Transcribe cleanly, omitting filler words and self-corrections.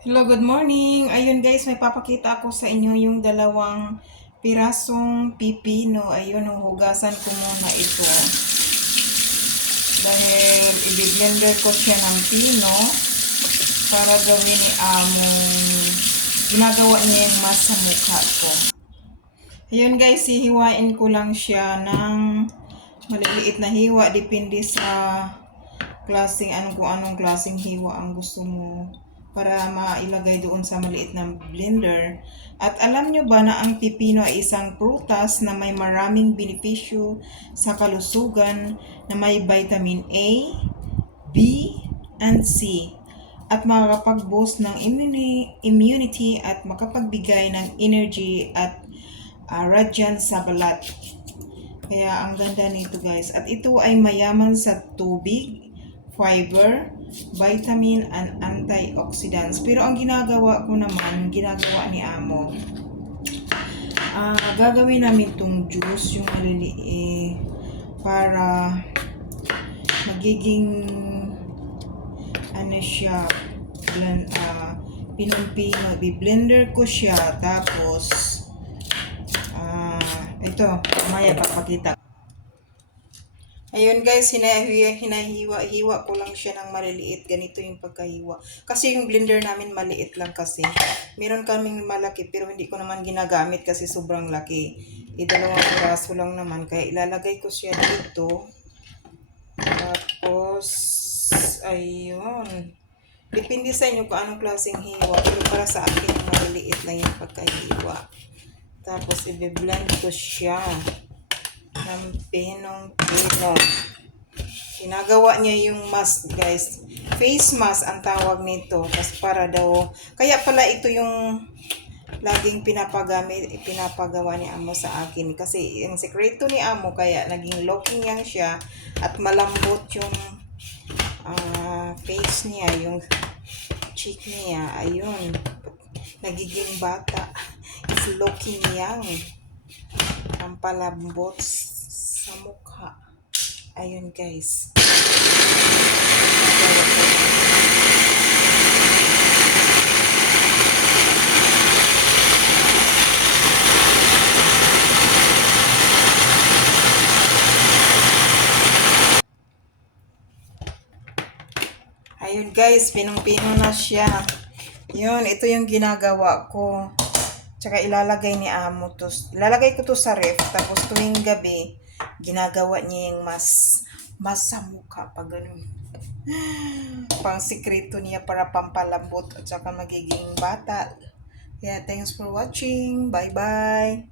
Hello, good morning. Ayun guys, may papakita ako sa inyo yung dalawang pirasong pipino. Ayun, hugasan ko muna ito. Dahil i-blender ko siya ng pino para gawin ni among ginagawa niya yung mas sa mukha ko. Ayun guys, hihiwain ko lang siya ng maliliit na hiwa. Depende sa klaseng kung anong klaseng hiwa ang gusto mo para mailagay doon sa maliit na blender. At alam nyo ba na ang pipino ay isang prutas na may maraming benepisyo sa kalusugan na may vitamin A, B, and C at makakapag-boost ng immunity at makapagbigay ng energy at radiance sa balat. Kaya ang ganda nito guys. At ito ay mayaman sa tubig, fiber, vitamin, and antioxidants. Pero ang ginagawa ko naman, ginagawa ni Amo, gagawin namin itong juice, yung maliliit, para magiging siya, pinumpino. Bi-blender ko siya, tapos ito, mamaya papakita. Ayun guys, hinahiwa ko lang siya ng maliliit. Ganito yung pagkahiwa. Kasi yung blender namin maliit lang kasi. Meron kaming malaki pero hindi ko naman ginagamit kasi sobrang laki. Dalawang piraso lang naman. Kaya ilalagay ko siya dito. Tapos, ayun. Depende sa inyo kung anong klaseng hiwa. Pero para sa akin, maliliit lang yung pagkahiwa. Tapos, i-blend ko siya ng pinong-pino. Ginagawa niya yung mask, guys. Face mask ang tawag nito. Kasi para daw, kaya pala ito yung laging pinapagawa ni Amo sa akin. Kasi yung sekreto ni Amo, kaya naging looking yang siya at malambot yung face niya, yung cheek niya. Ayun. Nagiging bata. It's looking young. Ang palambot sa mukha. Ayun guys. Ayun guys, pinong-pino na siya. Yun, ito yung ginagawa ko. Tsaka ilalagay ni Amo to. Ilalagay ko to sa ref. Tapos tuwing gabi, ginagawa niya yung mas sa mukha. Pag ganun. Pang sikreto niya para pampalambot at saka magiging bata. Yeah, thanks for watching. Bye-bye.